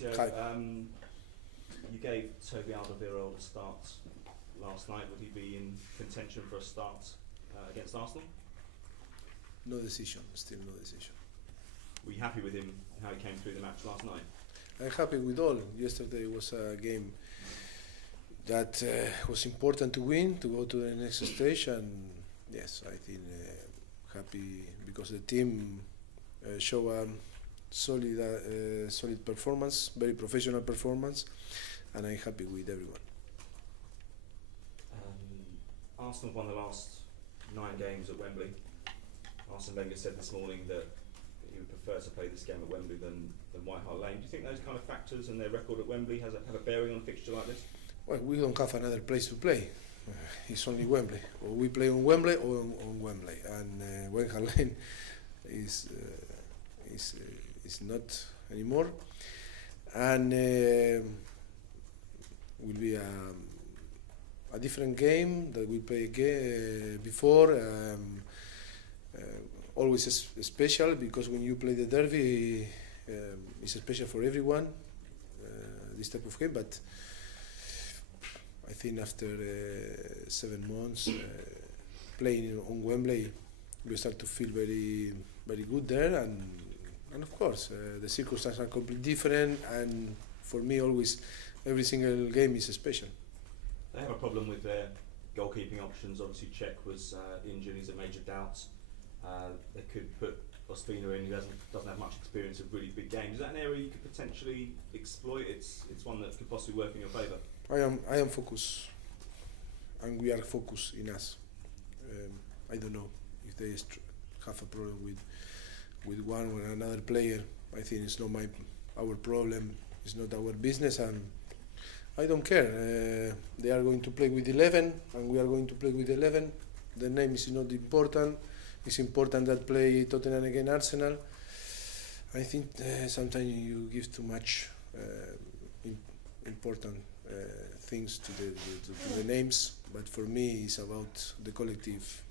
Mauricio. You gave Toby Alderweireld a start last night. Would he be in contention for a start against Arsenal? No decision, still no decision. Were you happy with him, how he came through the match last night? I'm happy with all. Yesterday was a game that was important to win, to go to the next stage, and yes, I think happy because the team show a solid performance, very professional performance, and I'm happy with everyone. Arsenal won the last 9 games at Wembley. Arsene Wenger said this morning that he would prefer to play this game at Wembley than White Hart Lane. Do you think those kind of factors and their record at Wembley have a bearing on a fixture like this? Well, we don't have another place to play. It's only Wembley. Or we play on Wembley or on Wembley. And White Hart Lane is not anymore. And will be a different game that we played before. Always special because when you play the derby, it's special for everyone. This type of game, but I think after 7 months playing on Wembley, you start to feel very, very good there, and of course the circumstances are completely different. And for me, always every single game is special. They have a problem with their goalkeeping options. Obviously, Czech was injured; he's a major doubt. They could put Ospina in, who doesn't have much experience of really big games. Is that an area you could potentially exploit? It's one that could possibly work in your favour. I am focused, and we are focused in us. I don't know if they have a problem with one or another player. I think it's not our problem. It's not our business, and I don't care. They are going to play with 11, and we are going to play with 11. The name is not important. It's important that play Tottenham against Arsenal. I think sometimes you give too much important things to the names, but for me it's about the collective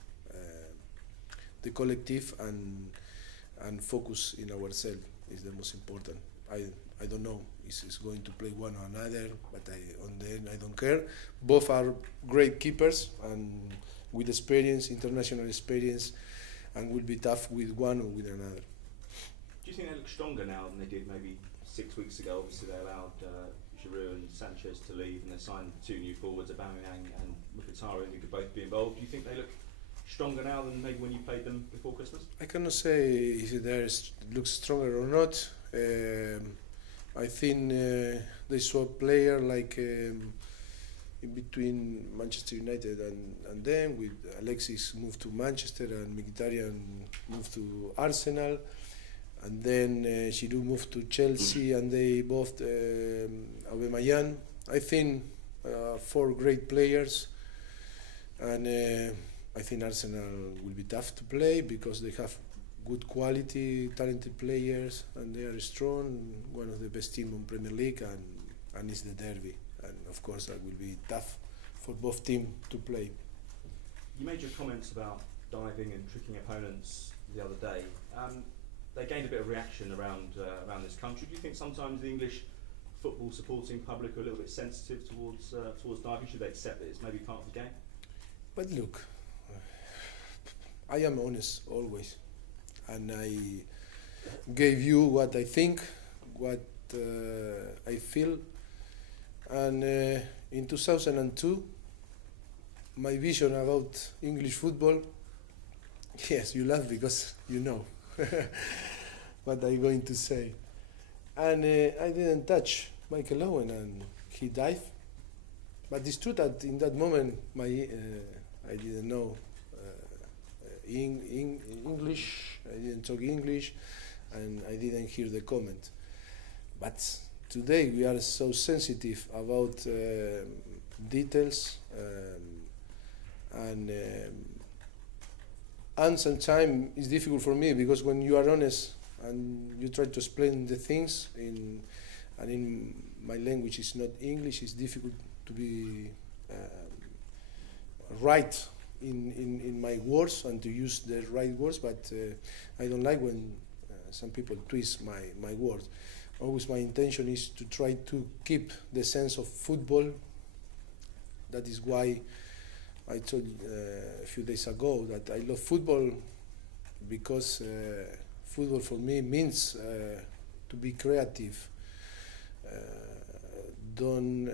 and focus in ourselves is the most important. I don't know if it's going to play one or another, but on the end I don't care. Both are great keepers and with experience, international experience, and will be tough with one or with another. Do you think they look stronger now than they did maybe 6 weeks ago? Obviously they allowed Giroud and Sanchez to leave, and they signed 2 new forwards, Aubameyang and Mkhitaryan, who could both be involved. Do you think they look stronger now than maybe when you played them before Christmas? I cannot say if they look stronger or not. I think they saw a player like in between Manchester United and them, with Alexis moved to Manchester and Mkhitaryan moved to Arsenal, and then Giroud moved to Chelsea, and they both Aubameyang. I think 4 great players, and I think Arsenal will be tough to play because they have good quality, talented players, and they are strong. One of the best teams in Premier League, and it's the derby. And of course that will be tough for both teams to play. You made your comments about diving and tricking opponents the other day. They gained a bit of reaction around this country. Do you think sometimes the English football supporting public are a little bit sensitive towards diving? Should they accept that it's maybe part of the game? But look, I am honest always, and I gave you what I think, what I feel. And in 2002, my vision about English football, yes, you laugh because you know what I'm going to say. And I didn't touch Michael Owen, and he dived. But it's true that in that moment, I didn't know English, I didn't talk English, and I didn't hear the comment. But today we are so sensitive about details, and sometimes it's difficult for me because when you are honest and you try to explain the things in my language is not English, it's difficult to be right in my words and to use the right words, but I don't like when some people twist my words. always my intention is to try to keep the sense of football. That is why I told a few days ago that I love football, because football for me means to be creative, don't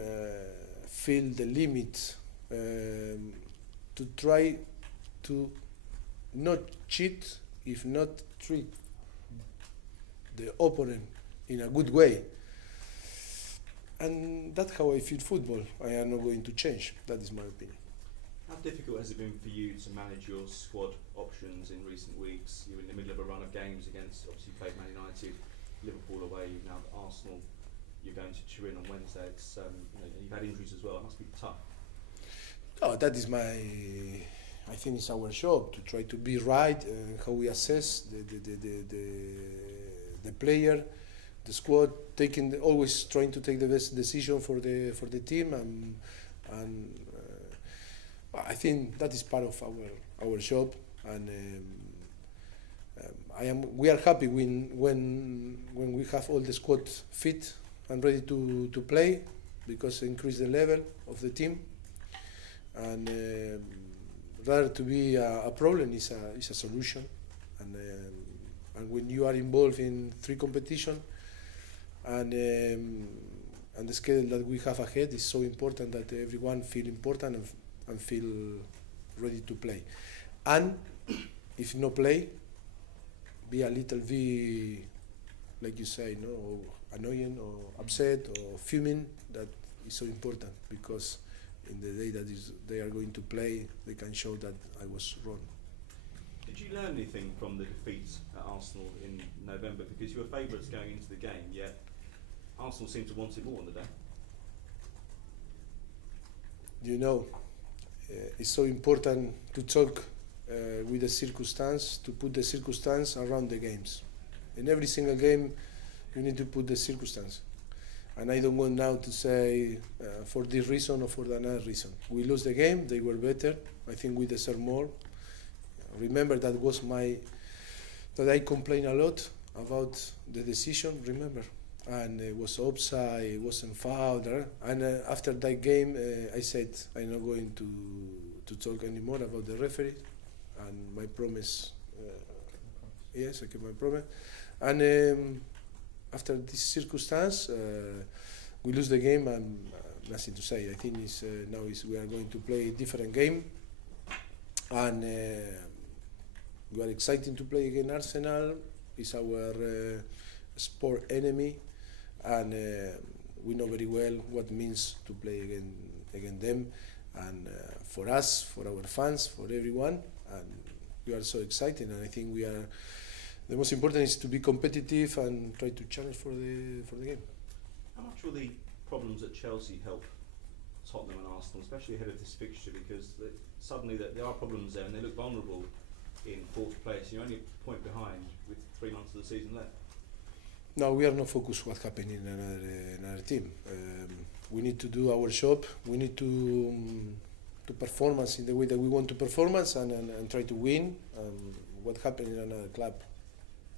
feel the limit, to try to not cheat, if not treat the opponent in a good way. And that's how I feel football. I am not going to change. That is my opinion. How difficult has it been for you to manage your squad options in recent weeks? You're in the middle of a run of games against, obviously you played Man United, Liverpool away, you've now got Arsenal, you're going to Turin on Wednesday. It's, you've had injuries as well, it must be tough. Oh, that is I think it's our job to try to be right, how we assess the player, the squad, always trying to take the best decision for the team, and I think that is part of our job, and we are happy when we have all the squad fit and ready to play, because it increase the level of the team, and rather to be a problem is a solution, and when you are involved in 3 competitions, and the schedule that we have ahead is so important that everyone feel important and feel ready to play. And if no play, be a little bit, like you say, no, or annoying or upset or fuming. That is so important, because in the day that they are going to play, they can show that I was wrong. Did you learn anything from the defeat at Arsenal in November? Because you were favourites going into the game, yet Arsenal seemed to want it more on the day. You know, it's so important to talk with the circumstance, to put the circumstance around the games. In every single game, you need to put the circumstance. And I don't want now to say for this reason or for another reason. We lose the game, they were better. I think we deserve more. Remember, that I complained a lot about the decision, remember? And it was offside, it wasn't foul. And after that game, I said I'm not going to talk anymore about the referee. And my promise, yes, I kept my promise. And after this circumstance, we lose the game, and nothing to say. I think now we are going to play a different game, and we are excited to play against Arsenal. It's our sport enemy, and we know very well what it means to play against them, and for us, for our fans, for everyone, and we are so excited. And I think the most important is to be competitive and try to challenge for the game. How much will the problems at Chelsea help Tottenham and Arsenal, especially ahead of this fixture? Because suddenly there are problems there, and they look vulnerable in 4th place. You're only a point behind with 3 months of the season left. No, we are not focused on what happened in another team. We need to do our job. We need to performance in the way that we want to performance, and try to win. What happened in another club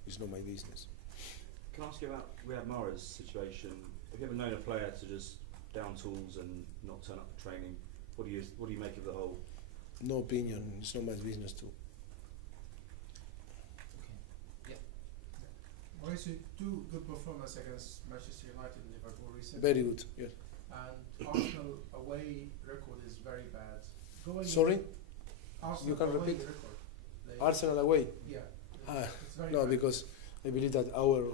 is not my business. Can I ask you about Riyad Mahrez's situation? Have you ever known a player to just down tools and not turn up for training? What do you make of the whole? No opinion. It's not my business too. Okay. Yeah. Mauricio, 2 good performances against Manchester United and Liverpool recently. Very good. Yes. And Arsenal away record is very bad. Sorry? Arsenal You can away repeat? record. Arsenal away? Yeah. It's very No, bad. because I believe that our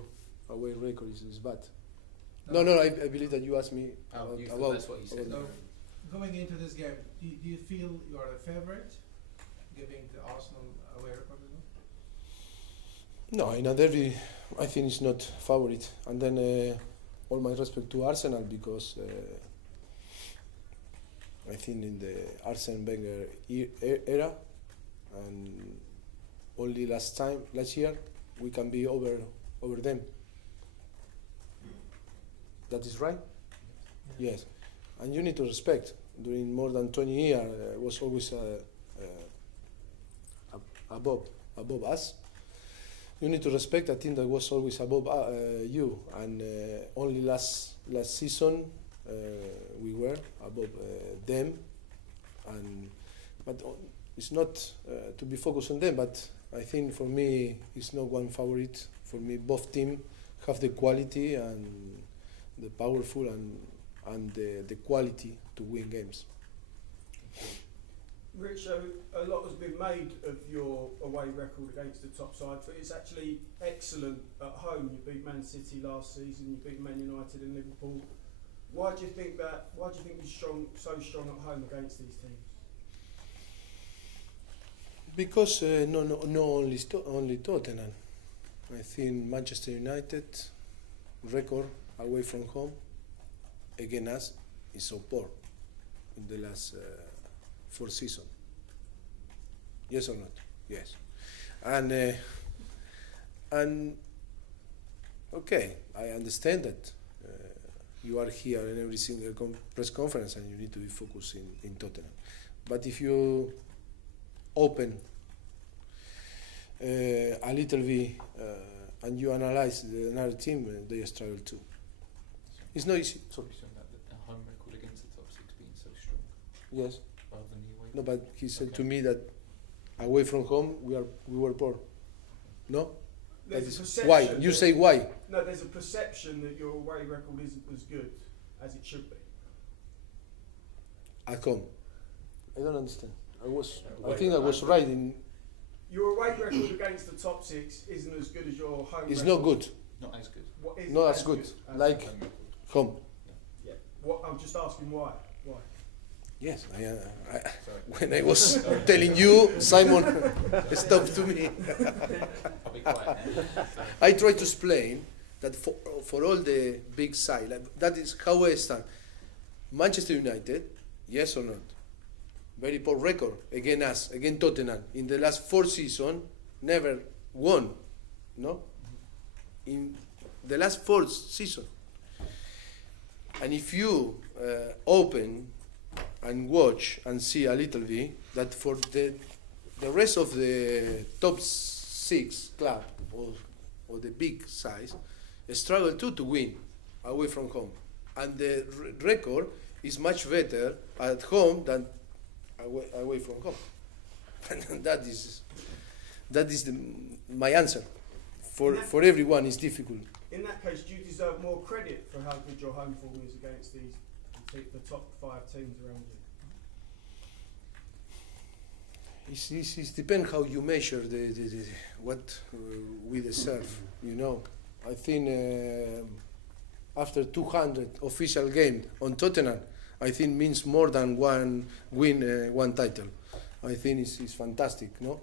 away record is bad. No. I believe that you asked me about. That's what you said. So, going into this game, do you feel you are a favourite, giving the Arsenal away record as well? No, in a derby, I think it's not favorite. And then all my respect to Arsenal, because I think in the Arsene Wenger era, and only last year, we can be over them. That is right? Yeah. Yes. And you need to respect. During more than 20 years, was always above us. you need to respect a team that was always above you, and only last season we were above them, but it's not to be focused on them. But I think for me it's not one favorite. For me, both teams have the quality and the powerful and the quality to win games. Rich, a lot has been made of your away record against the top side, but it's actually excellent at home. You beat Man City last season, you beat Man United and Liverpool. Why do you think that? Why do you think you're so strong at home against these teams? Because no only Tottenham. I think Manchester United record away from home against us is so poor in the last 4 seasons. Yes or not? Yes. And okay, I understand that you are here in every single press conference and you need to be focused in Tottenham. But if you open a little bit and you analyze another team, they struggle too. It's not easy. Sorry. You're saying that the home record against the top 6 being so strong Yes. rather than the away? No, but he said to me that away from home we were poor. No? There's a perception. Why? You say why? No, there's a perception that your away record isn't as good as it should be. At home. I don't understand. I Away think I was right in. Your away record against the top 6 isn't as good as your home It's record. not good. Not as good. What is Not as good. Like Home record. home. Yeah. What? I'm just asking why. Why? Yes. Sorry. When I was telling you, Simon, stop to me. I'll be quiet now. I try to explain that for all the big side, like that is how I stand. Manchester United, yes or not? Very poor record against us, against Tottenham. In the last 4 seasons, never won. No? In the last 4 seasons. And if you open and watch and see a little bit, that for the rest of the top 6 club or the big size, struggle too to win away from home. And the record is much better at home than away from home. And that is my answer. For everyone, it's difficult. In that case, do you deserve more credit for how good your home form is against the top 5 teams around you? It depends how you measure what we deserve. You know, I think after 200 official games on Tottenham, I think means more than one title. I think it's fantastic, no?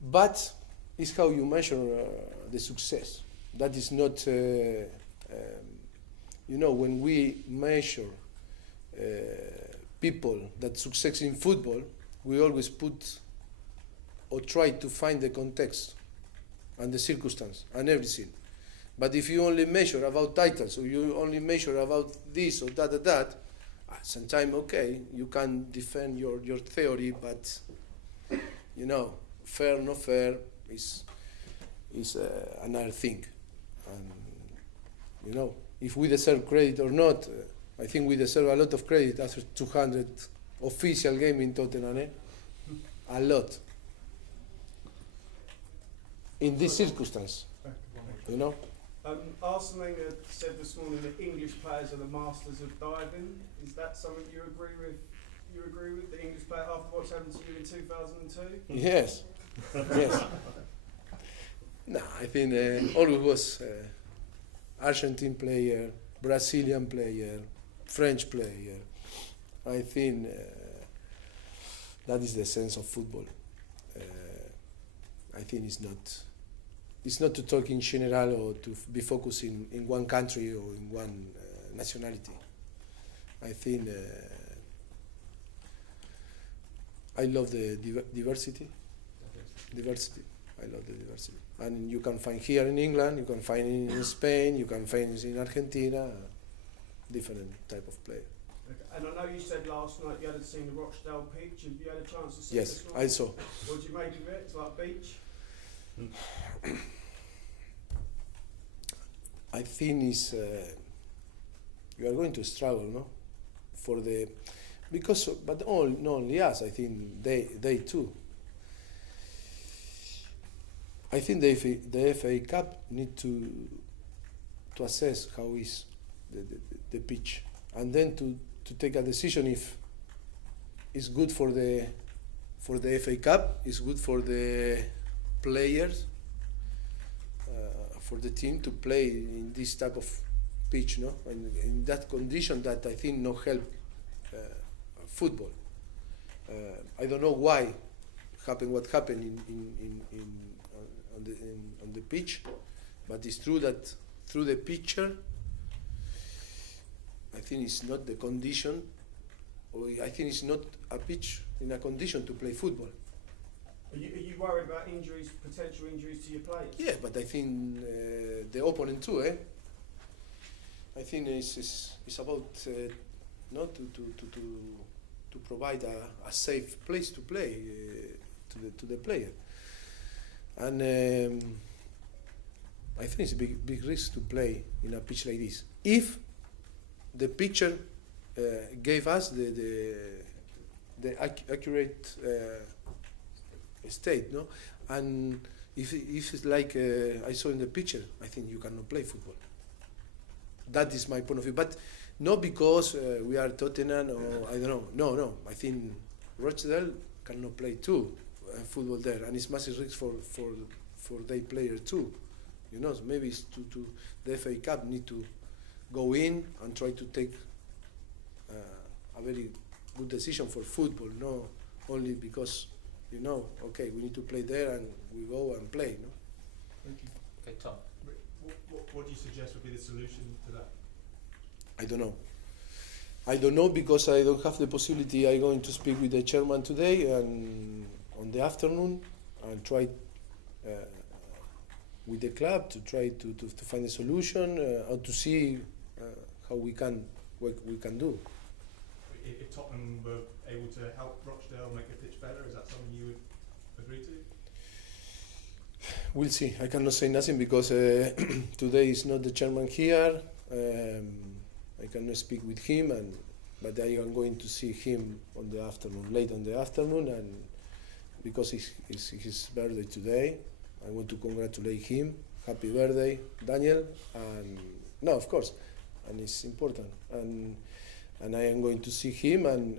But it's how you measure the success. That is not, when we measure people that succeed in football, we always put or try to find the context and the circumstance and everything. But if you only measure about titles, or you only measure about this or that, sometimes, okay, you can defend your theory, but, fair, no fair is another thing. And, if we deserve credit or not, I think we deserve a lot of credit after 200 official games in Tottenham. A lot. In this circumstance, Arsene Wenger said this morning that English players are the masters of diving. Is that something you agree with? You agree with the English player after what's happened to you in 2002? Yes. Yes. No, I think always was Argentine player, Brazilian player, French player. I think that is the sense of football. I think it's not to talk in general or to be focused in one country or in one nationality. I think I love the diversity. Diversity. I love the diversity. And you can find here in England, you can find in Spain, you can find in Argentina, different type of player. Okay. And I know you said last night you hadn't seen the Rochdale pitch. Have you had a chance to see it Yes, this morning? I saw. What did you make of it? It's like beach? I think is you are going to struggle, no, for the because but not only us. I think they too. I think the FA Cup need to assess how is the pitch, and then to take a decision if it's good for the FA Cup, it's good for the players, for the team to play in this type of pitch, no, and in that condition that I think no help football. I don't know why happened what happened on the pitch, but it's true that through the picture, I think it's not the condition, or I think it's not a pitch in a condition to play football. Are you worried about injuries, potential injuries to your players? Yeah, but I think the opponent too, eh? I think it's about not to provide a safe place to play to the player, and I think it's a big risk to play in a pitch like this. If the picture gave us the accurate state, no, and if it's like I saw in the picture, I think you cannot play football. That is my point of view, but not because we are Tottenham or I don't know. No, I think Rochdale cannot play too football there, and it's massive risk for their player too. You know, so maybe it's to the FA Cup need to go in and try to take a very good decision for football, no only because okay, we need to play there and we go and play. No? Okay, Tom. What do you suggest would be the solution to that? I don't know because I don't have the possibility. I'm going to speak with the chairman today and on the afternoon and try with the club to try to find a solution or to see what we can do. If Tottenham were able to help Rochdale make the pitch better, is that something you would agree to? We'll see. I cannot say nothing because today is not the chairman here. I cannot speak with him, but I am going to see him on the afternoon, late on the afternoon, and because it's his birthday today, I want to congratulate him. Happy birthday, Daniel! And no, of course, and it's important. And I am going to see him and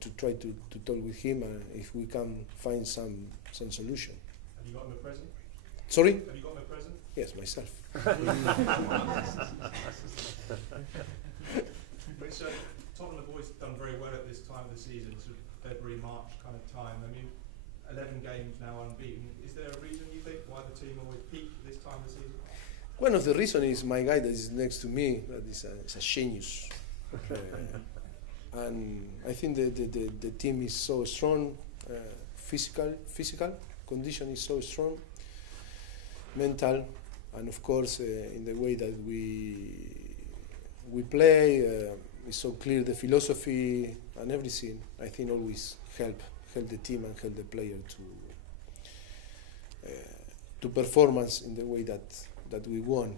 to try to talk with him if we can find some solution. Have you got him a present? Sorry? Have you got him a present? Yes, myself. Which Tottenham have always done very well at this time of the season, sort of February, March kind of time. I mean, 11 games now unbeaten. Is there a reason you think why the team always peak at this time of the season? One of the reasons is my guy that is next to me, that is a genius. And I think the team is so strong, physical condition is so strong, mental, and of course in the way that we play, it's so clear the philosophy and everything. I think always help the team and help the player to performance in the way that we won.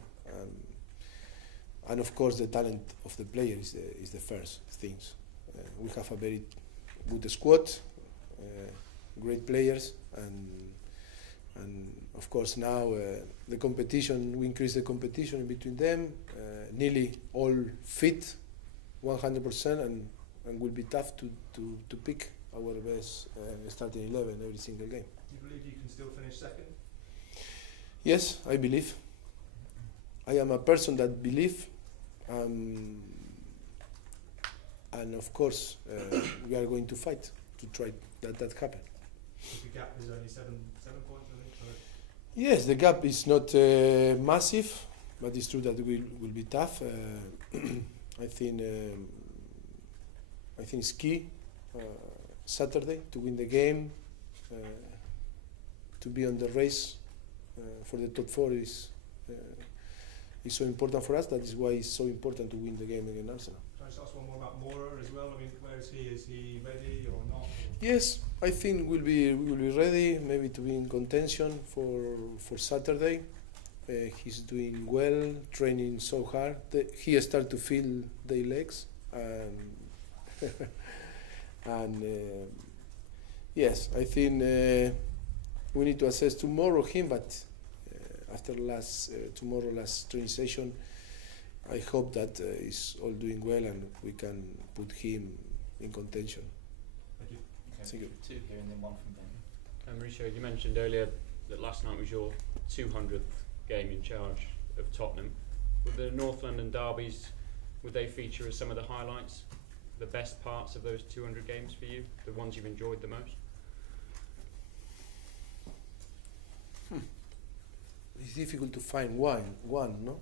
And of course, the talent of the player is the first things. We have a very good squad, great players, and of course now the competition. We increase the competition in between them. Nearly all fit, 100%, and will be tough to pick our best starting 11 every single game. Do you believe you can still finish second? Yes, I believe. I am a person that believes. And of course, we are going to fight to try that happen. The gap is only 7 points, I think. So. Yes, the gap is not massive, but it's true that it will be tough. I think it's key Saturday to win the game, to be on the race for the top 4 is so important for us. That is why it's so important to win the game against Arsenal. Can I just ask one more about Mora as well? I mean, where is he? Is he ready or not? Yes, I think we will be ready, maybe to be in contention for Saturday. He's doing well, training so hard. He has started to feel the legs, and yes, I think we need to assess tomorrow him. But after tomorrow last training session, I hope that he's all doing well and we can put him in contention. Thank you. Thank you. Two here and then one from Ben. Mauricio, you mentioned earlier that last night was your 200th game in charge of Tottenham. Would the North London derbies, would they feature as some of the highlights, the best parts of those 200 games for you, the ones you've enjoyed the most? It's difficult to find one, no?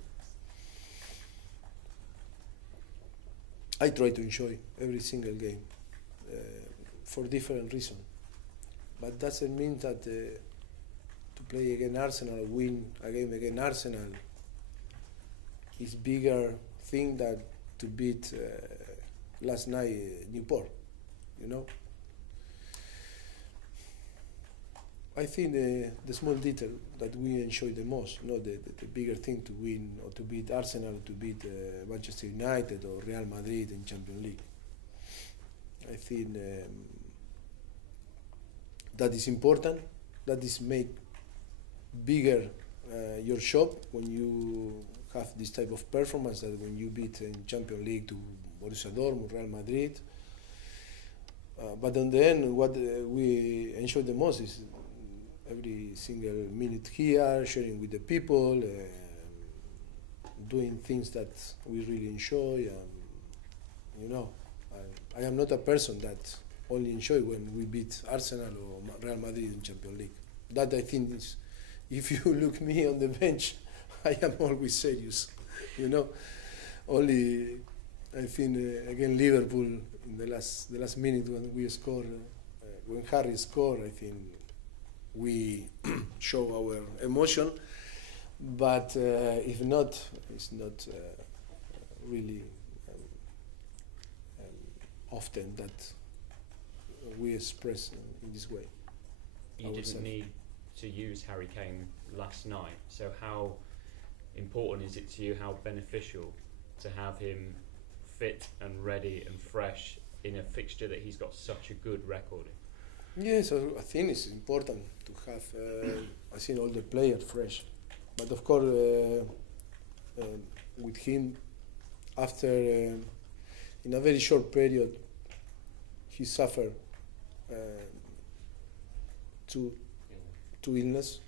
I try to enjoy every single game for different reasons. But doesn't mean that to play against Arsenal, win a game against Arsenal is bigger thing than to beat last night Newport, you know? I think the small detail that we enjoy the most, not the bigger thing to win or to beat Arsenal, to beat Manchester United or Real Madrid in Champions League. I think that is important. That is make bigger your job when you have this type of performance that when you beat in Champions League to Borussia Dortmund, Real Madrid. But in the end, what we enjoy the most is every single minute here, sharing with the people, doing things that we really enjoy. You know, I am not a person that only enjoy when we beat Arsenal or Real Madrid in Champions League. That I think is, if you look me on the bench, I am always serious. You know, only I think against Liverpool in the last minute when we score, when Harry scored, I think we show our emotion, but if not, it's not really often that we express in this way. You didn't need to use Harry Kane last night, so how important is it to you, how beneficial to have him fit and ready and fresh in a fixture that he's got such a good record in? Yes, I think it's important to have, I think, all the players fresh. But of course, with him, after, in a very short period, he suffered two illness,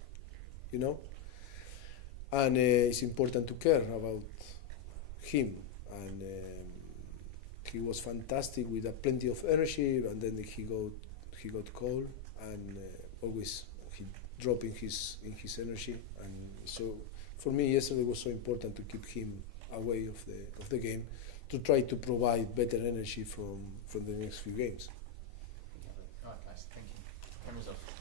you know, and it's important to care about him. And he was fantastic with plenty of energy, and then he got cold, and always he dropped in his energy, and so for me yesterday was so important to keep him away of the game, to try to provide better energy from the next few games. All right, guys, thank you. Cameras off.